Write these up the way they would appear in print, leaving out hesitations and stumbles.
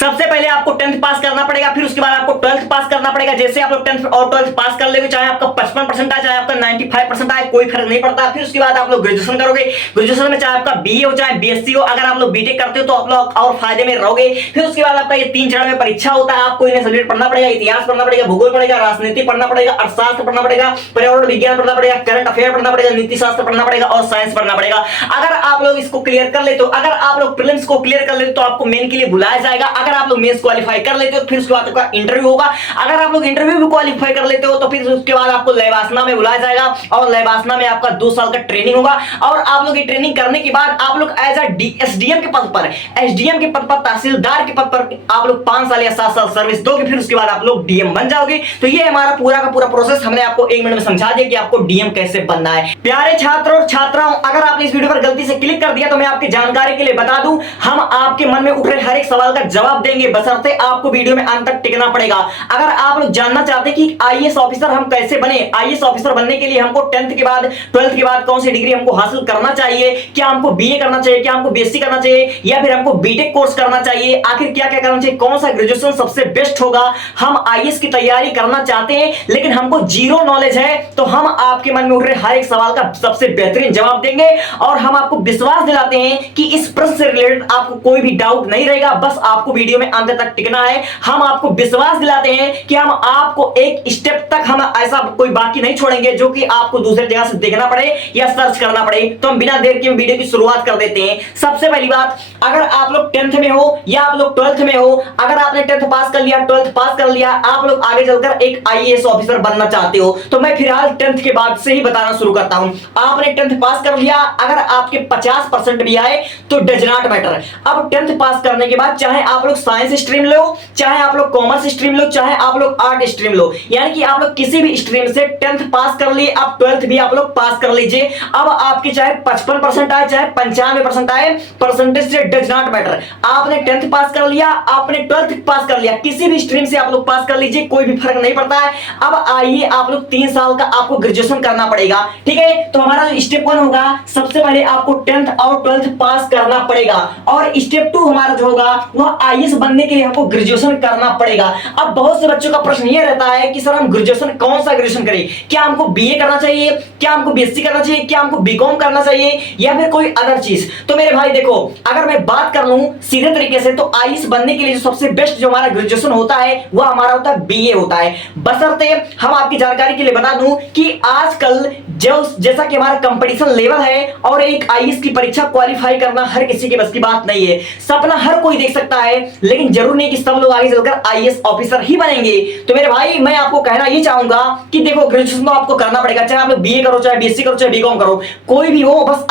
सबसे पहले आपको 10th पास करना पड़ेगा, फिर उसके बाद आपको 12th पास करना पड़ेगा। जैसे आप लोग 10th और 12th पास कर लोगे, चाहे आपका 55% आए चाहे आपका 95% आए, कोई फर्क नहीं पड़ता। फिर उसके बाद आप लोग ग्रेजुएशन करोगे। ग्रेजुएशन में चाहे आपका बीए हो चाहे बीएससी हो, अगर आप लोग बीटेक करते हो तो आप लोग और फायदे में रहोगे। फिर उसके बाद आपका ये 3 चरण में परीक्षा होता है। आपको इन्हें सब्जेक्ट पढ़ना पड़ेगा, इतिहास पढ़ना पड़ेगा, भूगोल पड़ेगा, राजनीति पढ़ना पड़ेगा, अर्थशास्त्र पढ़ना पड़ेगा, पर्यावरण विज्ञान पढ़ना पड़ेगा, करंट अफेयर पढ़ना पड़ेगा, नीति शास्त्र पढ़ना पड़ेगा और साइंस पढ़ना पड़ेगा। अगर आप लोग इसको क्लियर कर लेते हो, अगर आप लोग प्रीलिम्स को क्लियर कर लेते हो तो आपको मेन के लिए बुलाया जाएगा। अगर आप लोग मेंस क्वालीफाई कर लेते हो फिर उसके बाद आपका इंटरव्यू होगा। अगर आप लोग इंटरव्यू भी क्वालीफाई कर लेते हो तो फिर उसके बाद आपको लैबासना में बुलाया जाएगा और लैबासना में आपका 2 साल का ट्रेनिंग होगा। और आप लोग ये ट्रेनिंग करने के बाद आप लोग एज एसडीएम के पद पर, एसडीएम के पद पर, तहसीलदार के पद पर आप लोग 5 साल या 7 साल सर्विस दोगे। फिर उसके बाद आप लोग डीएम बन जाओगे। तो ये हमारा पूरा का पूरा प्रोसेस हमने आपको 1 मिनट में समझा दिया कि आपको डीएम कैसे बनना है। प्यारे छात्रों और छात्राओं, अगर आपने इस वीडियो पर गलती से क्लिक कर दिया तो मैं आपकी जानकारी के लिए बता दूं, हम आपके मन में उठ रहे हर एक सवाल का जवाब देंगे, बशर्ते आपको वीडियो में अंत तक टिकना पड़ेगा। अगर आप लोग जानना चाहते हैं कि आईएएस ऑफिसर हम कैसे बने, आईएएस ऑफिसर बनने के लिए हमको 10th के बाद 12th के बाद कौन सी डिग्री हमको हासिल करना चाहिए, क्या हमको बीए करना चाहिए, क्या हमको बीएससी करना चाहिए या फिर हमको बीटेक कोर्स करना चाहिए, आखिर क्या क्या करना चाहिए, कौन सा ग्रेजुएशन सबसे बेस्ट होगा, हम आईएएस की तैयारी करना चाहते हैं लेकिन हमको जीरो नॉलेज है, तो हम आपके मन में उठ रहे हर एक सवाल का सबसे बेहतरीन जवाब देंगे और हम आपको विश्वास दिलाते हैं कि इस प्रश्न से रिलेटेड आपको कोई भी डाउट नहीं रहेगा। बस आपको वीडियो में अंत तक टिकना है। हम आपको विश्वास दिलाते हैं कि हम आपको एक स्टेप तक हम ऐसा कोई बाकी नहीं छोड़ेंगे जो कि आपको दूसरी जगह से देखना पड़े या सर्च करना पड़े। तो हम बिना देर के वीडियो की शुरुआत कर देते हैं। सबसे पहली बात, अगर आप लोग 10th में हो या आप लोग 12th में हो, अगर आपने 10th पास कर लिया, 12th पास कर लिया, आप लोग आगे चलकर एक आईएएस ऑफिसर बनना चाहते हो, तो मैं फिलहाल 10th के बाद से ही बताना शुरू करता हूं। आपने 10th पास कर लिया, अगर आपके 50% भी आए तो डज नॉट मैटर। अब 10th पास करने के बाद चाहे आप लोग साइंस स्ट्रीम लो, चाहे आप लोग कॉमर्स स्ट्रीम लो, चाहे आप लोग आर्ट स्ट्रीम लो, यानी कि आप लोग किसी भी स्ट्रीम से 10th पास कर लिए, अब 12th भी आप लोग पास कर लीजिए। अब आपके चाहे 55% आए चाहे 95% आए, परसेंटेज से डज नॉट मैटर। आपने 10th पास कर लिया, आपने 12th पास कर लिया, किसी भी स्ट्रीम से आप लोग पास कर लीजिए, कोई भी फर्क नहीं पड़ता है। अब आइए, आप लोग 3 साल का आपको ग्रेजुएशन करना पड़ेगा, ठीक है। तो हमारा जो स्टेप 1 होगा, सबसे पहले आपको 10th और 12th पास करना पड़ेगा और स्टेप 2 हमारा जो होगा वह आईएएस बनने के लिए हमको ग्रेजुएशन करना पड़ेगा। अब बहुत से बच्चों का प्रश्न यह रहता है कि सर हम ग्रेजुएशन कौन सा ग्रेजुएशन करें, क्या हमको बीए करना चाहिए, क्या हमको बीएससी करना चाहिए, क्या हमको बीकॉम करना चाहिए या फिर कोई अदर चीज। तो मेरे भाई देखो, अगर मैं बात कर लूं सीधे तरीके से, तो आईएएस बनने के लिए जो सबसे बेस्ट जो हमारा ग्रेजुएशन होता है वह हमारा होता है बीए होता है। बशर्ते हम आपकी जानकारी के लिए बता दूं कि आजकल जो जैसा कि हमारा कंपटीशन लेवल है और एक आईएएस की परीक्षा क्वालिफाई करना हर किसी के बस की बात नहीं है। सपना हर कोई देख सकता है लेकिन जरूर नहीं कि सब लोग आगे चलकर आईएएस ऑफिसर ही बनेंगे। तो मेरे भाई मैं आपको कहना ये चाहूंगा कि देखो, ग्रेजुएशन तो आपको करना पड़ेगा, चाहे आप बीए करो, चाहे बीएससी करो, चाहे बीकॉम करो, कोई भी हो, बस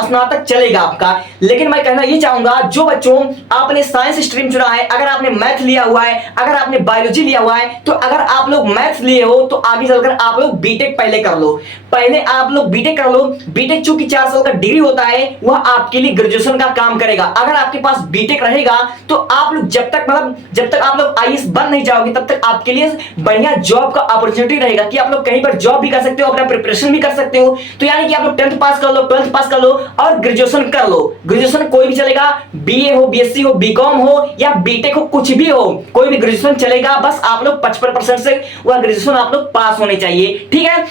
स्नातक चलेगा आपका। लेकिन मैं कहना ये चाहूंगा, जो बच्चों आपने साइंस स्ट्रीम चुना है, अगर आपने मैथ लिया हुआ है, अगर आपने बायोलॉजी लिया हुआ है, तो अगर आप लोग मैथ्स लिए हो तो आगे चलकर आप लोग बीटेक पहले कर लो, पहले आप लोग बीटेक कर लो। बीटेक चूंकि 4 साल का डिग्री होता है, वह आपके लिए ग्रेजुएशन का काम करेगा। अगर आपके पास बीटेक रहेगा तो आप लोग जब तक आप लोग आईएएस बन नहीं जाओगे तब तक आपके लिए बढ़िया जॉब का अपॉर्चुनिटी रहेगा कि आप लोग कहीं पर जॉब भी कर सकते हो, अपना प्रिपरेशन भी कर सकते हो। तो यानी कि आप लोग 10th पास कर लो, 12th पास कर लो और ग्रेजुएशन कर लो। ग्रेजुएशन कोई भी चलेगा, बीए हो, बीएससी हो, बीकॉम हो या बीटेक हो, कुछ भी हो, कोई भी ग्रेजुएशन चलेगा। बस आप लोग 55% से वह ग्रेजुएशन आप लोग पास होने चाहिए, ठीक है।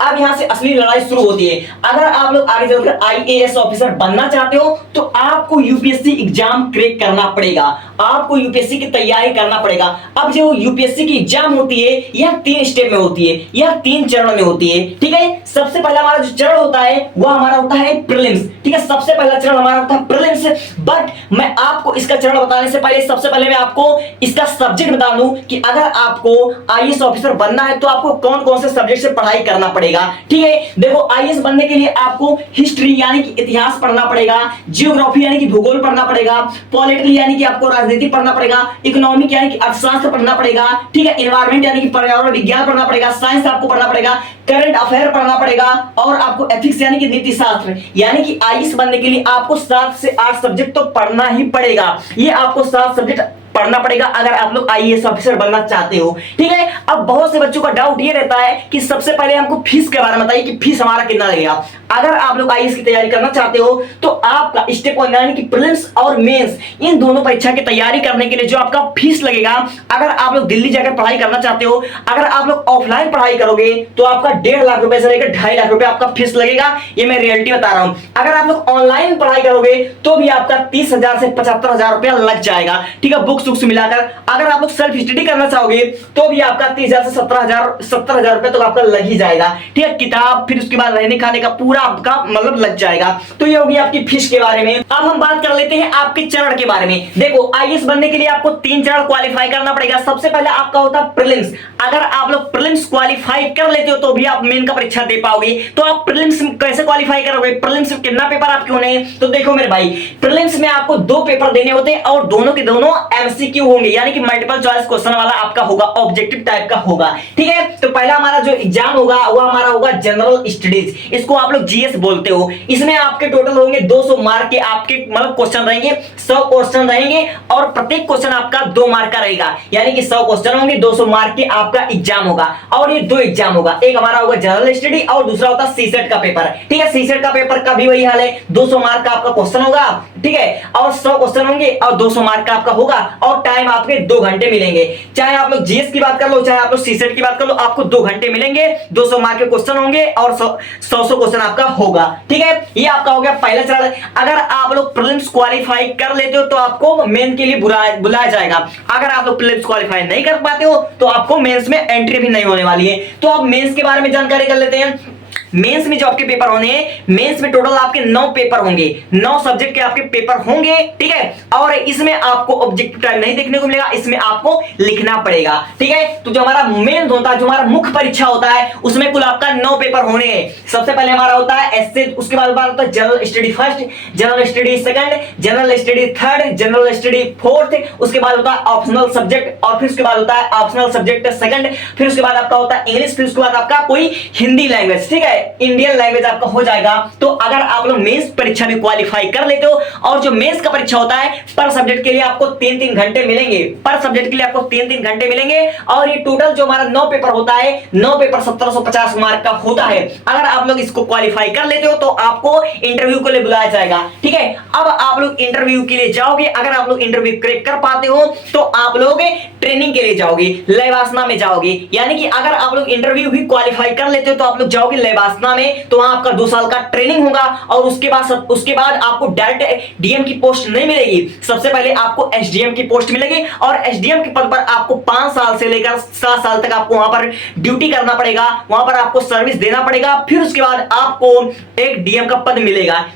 अब यहां से असली लड़ाई शुरू होती है। अगर आप लोग आगे चलकर आईएएस ऑफिसर बनना चाहते हो तो आपको यूपीएससी एग्जाम क्रैक करना पड़ेगा, आपको यूपीएससी की तैयारी करना पड़ेगा। अब जो यूपीएससी की एग्जाम होती है यह 3 स्टेप में होती है, यह 3 चरण में होती है, ठीक है। सबसे पहला हमारा जो चरण होता है वह हमारा होता है प्रीलिम्स, ठीक है। सबसे पहला चरण हमारा होता है प्रीलिम्स। बट मैं आपको इसका चरण बताने से पहले सबसे पहले मैं आपको इसका सब्जेक्ट बता दूं कि अगर आपको आईएएस ऑफिसर बनना है तो आपको कौन कौन से सब्जेक्ट से पढ़ाई करना पड़ेगा, ठीक है। देखो, आईएएस बनने के लिए आपको हिस्ट्री यानी कि इतिहास पढ़ना पड़ेगा, जियोग्राफी यानी कि भूगोल पढ़ना पड़ेगा, पॉलिटिकल यानी कि आपको राजनीति पढ़ना पड़ेगा, इकोनॉमिक यानी कि अर्थशास्त्र पढ़ना पड़ेगा, ठीक है। एनवायरमेंट यानी कि पर्यावरण विज्ञान पढ़ना पड़ेगा, साइंस आपको पढ़ना पड़ेगा, करंट अफेयर पढ़ना पड़ेगा और आपको एथिक्स यानी कि नीति शास्त्र, यानी कि आईएएस बनने के लिए आपको 7 से 8 सब्जेक्ट तो पढ़ना ही पड़ेगा। ये आपको 7 सब्जेक्ट पढ़ना पड़ेगा अगर आप लोग आईएएस ऑफिसर बनना चाहते हो, ठीक है। अब बहुत से बच्चों का डाउट ये रहता है कि सबसे पहले हमको फीस के बारे में बताइए कि फीस हमारा कितना लगेगा। अगर आप लोग आईएएस की तैयारी करना चाहते हो तो आपका स्टेप 1 यानी कि प्रीलिम्स और मेंस इन दोनों परीक्षा की तैयारी करने के लिए जो आपका फीस लगेगा, अगर आप लोग दिल्ली जाकर पढ़ाई करना चाहते हो, अगर आप लोग ऑफलाइन पढ़ाई करोगे तो आपका 1.5 लाख रुपए से लेकर 2.5 लाख रुपए आपका फीस लगेगा। ये मैं रियलिटी बता रहा हूं। अगर आप लोग ऑनलाइन पढ़ाई करोगे तो भी आपका 30,000 से 75,000 रुपया लग जाएगा, ठीक है, बुक्स मिलाकर। अगर आप लोग सेल्फ स्टडी करना चाहोगे तो भी आपका 30,000 से 70,000 रुपए तो आपका लग ही जाएगा, ठीक है, किताब फिर उसके बाद रहने खाने का पूरा आपका मतलब लग जाएगा। तो ये होगी आपकी फीस के बारे में। अब हम बात कर लेते हैं आपके चरण के बारे में। देखो, आईएएस बनने के लिए आपको 3 चरण क्वालिफाई करना पड़ेगा। सबसे पहले आपका होता है प्रीलिम्स। अगर आप लोग प्रीलिम्स क्वालिफाई कर लेते हो तो भी आप मेन का परीक्षा दे पाओगे। तो आप प्रीलिम्स कैसे क्वालिफाई करोगे? प्रीलिम्स में कितना पेपर आपके होने हैं? तो देखो मेरे भाई, प्रीलिम्स में आपको 2 पेपर देने होते हैं और दोनों के दोनों एमसीक्यू होंगे, यानी कि मल्टीपल चॉइस क्वेश्चन वाला आपका होगा, ऑब्जेक्टिव टाइप का होगा, ठीक है। तो पहला हमारा जो एग्जाम होगा वो हमारा होगा जनरल स्टडीज, इसको आप लोग जीएस बोलते हो। इसमें आपके टोटल होंगे 200 मार्क के आपके मतलब क्वेश्चन रहेंगे, 100 क्वेश्चन रहेंगे और प्रत्येक क्वेश्चन आपका 2 मार्क का रहेगा, यानी कि 100 क्वेश्चन होंगे, 200 मार्क के आपका एग्जाम होगा। और ये 2 एग्जाम होगा, एक हमारा होगा जनरल स्टडी और दूसरा होता है सीसेट का पेपर, ठीक है। सीसेट का पेपर का भी वही हाल है, 200 मार्क का आपका क्वेश्चन होगा, ठीक है, और 100 क्वेश्चन होंगे और 200 मार्क का आपका होगा और टाइम आपके 2 घंटे मिलेंगे। चाहे आप लोग जीएस की बात कर लो, चाहे आप लोग सीसेट की बात कर लो, आपको 2 घंटे मिलेंगे, 200 मार्क के क्वेश्चन होंगे और 100 क्वेश्चन आपका होगा, ठीक है। ये आपका हो गया पहला चरण। अगर आप लोग प्रीलिम्स क्वालिफाई कर लेते हो तो आपको मेन के लिए बुलाया जाएगा। अगर आप लोग प्रीलिम्स क्वालिफाई नहीं कर पाते हो तो आपको मेंस में एंट्री भी नहीं होने वाली है। तो अब मेंस के बारे में जानकारी कर लेते हैं। मेंस में जो आपके पेपर होने हैं, मेंस में टोटल आपके 9 पेपर होंगे, 9 सब्जेक्ट के आपके पेपर होंगे, ठीक है। और इसमें आपको ऑब्जेक्टिव टाइप नहीं देखने को मिलेगा, इसमें आपको लिखना पड़ेगा, ठीक है। तो जो हमारा मेंस होता है, जो हमारा मुख्य परीक्षा होता है, उसमें कुल आपका 9 पेपर होने हैं। सबसे पहले हमारा होता है एसए, उसके बाद होता है general study first, general study second, general study third, general study fourth, उसके बाद होता है ऑप्शनल सब्जेक्ट और फिर उसके बाद होता है ऑप्शनल सब्जेक्ट सेकंड, फिर उसके बाद आपका होता है इंग्लिश, फिर उसके बाद आपका कोई हिंदी लैंग्वेज, ठीक है, इंडियन लैंग्वेज आपका हो जाएगा। तो अगर आप लोग मेंस परीक्षा में क्वालिफाई कर लेते हो, और जो मेंस का परीक्षा होता है पर सब्जेक्ट के लिए आपको 3-3 घंटे मिलेंगे, पर सब्जेक्ट के लिए आपको 3-3 घंटे मिलेंगे। और ये टोटल जो हमारा 9 पेपर होता है, 9 पेपर 1750 मार्क का होता है। अगर आप लोग इसको क्वालिफाई कर लेते हो तो आपको इंटरव्यू के लिए बुलाया जाएगा, ठीक है। अब आप लोग इंटरव्यू के लिए जाओगे, अगर आप लोग इंटरव्यू क्रैक कर पाते हो तो आप लोग ट्रेनिंग के लिए जाओगे, लेवासना में जाओगे, यानी कि अगर आप लोग इंटरव्यू भी क्वालिफाई कर लेते हो तो आप लोग जाओगे लेवासना में, तो वहां आपका 2 साल का ट्रेनिंग होगा और उसके बाद आपको डायरेक्ट डीएम की पोस्ट नहीं मिलेगी। सबसे पहले आपको एसडीएम की पोस्ट मिलेगी और एसडीएम के पद पर आपको 5 साल से लेकर 7 साल तक आपको वहां पर ड्यूटी करना पड़ेगा, वहां पर आपको सर्विस देना पड़ेगा, फिर उसके बाद आपको एक डीएम का पद मिलेगा।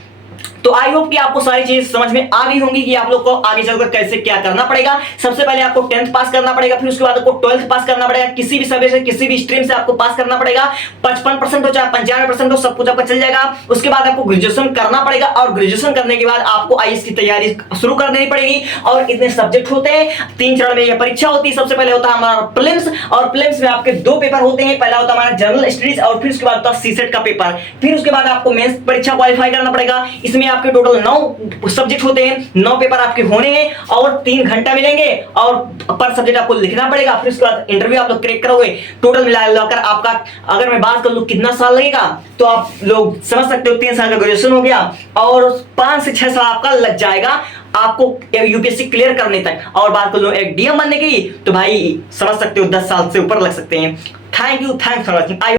तो आई होप कि आपको सारी चीज समझ में आ गई होंगी कि आप लोग को आगे चलकर कैसे क्या करना पड़ेगा। सबसे पहले आपको 10th पास करना पड़ेगा, फिर उसके बाद आपको 12th पास करना पड़ेगा, किसी भी सब्जेक्ट से किसी भी स्ट्रीम से आपको पास करना पड़ेगा। 55% हो चाहे 95% हो, सब कुछ आपका चल जाएगा। उसके बाद आपको ग्रेजुएशन करना पड़ेगा और ग्रेजुएशन करने के बाद आपको आईएएस की तैयारी शुरू कर देनी पड़ेगी। और इतने सब्जेक्ट होते हैं, 3 चरण में यह परीक्षा होती है। सबसे पहले होता है हमारा प्रीलिम्स, और प्रीलिम्स में आपके 2 पेपर होते हैं, पहला होता है हमारा जनरल स्टडीज और फिर उसके बाद होता है सीसेट का पेपर। फिर उसके बाद आपको मेंस परीक्षा क्वालिफाई करना पड़ेगा। इसमें आपके टोटल 9 सब्जेक्ट होते हैं, 9 पेपर आपके होने हैं और 3 घंटा मिलेंगे और पर सब्जेक्ट आपको लिखना पड़ेगा। फिर उसके बाद इंटरव्यू आप लोग क्रैक करोगे। टोटल मिलाकर आपका, अगर मैं बात कर लूं कितना साल लगेगा, तो आप लोग समझ सकते हो 3 साल का ग्रेजुएशन हो गया और 5 से 6 साल आपका लग जाएगा आपको यूपीएससी क्लियर करने तक। और बात कर लो एक डीएम बनने की, तो भाई समझ सकते हो 10 साल से ऊपर लग सकते हैं। Thank you, thanks for watching.